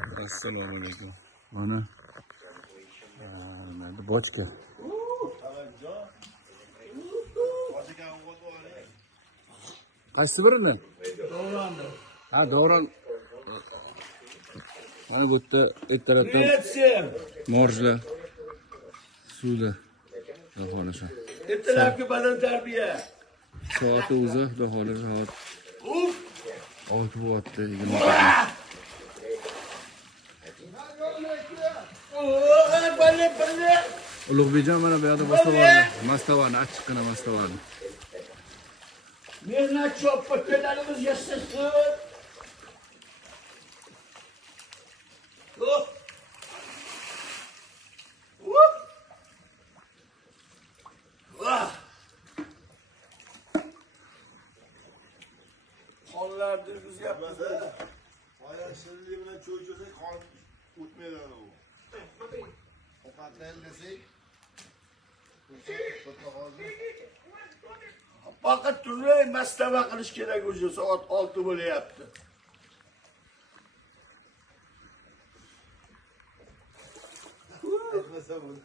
Assalomu alaykum. Mana. Nerede? Bochka. Qaysi birini? Doğrandı. Ha, Davron. Mana bu yerda ertalabdan Niyetsin. morjlar suvda. Xudo xolasa. İttilafki badan terbiye. Soati o'zi xudo xolasa soat Uf. 6 bo'lyapti. Balle. Ulug'bekjon mana bu yoqda mastavarni, mastavarni achchiqqina mastavarni. Mehnat çok pakelerimiz yaşasın. Uf. Uf. Vah. Onlardır biz yapmadı. Bayağı şirinliği bilen çocuğu kan utmayalım o. O katlayan desek. Fakat türlü mesleme kılıç gerek hoca saat 6 böyle yaptı. Etmese bunu.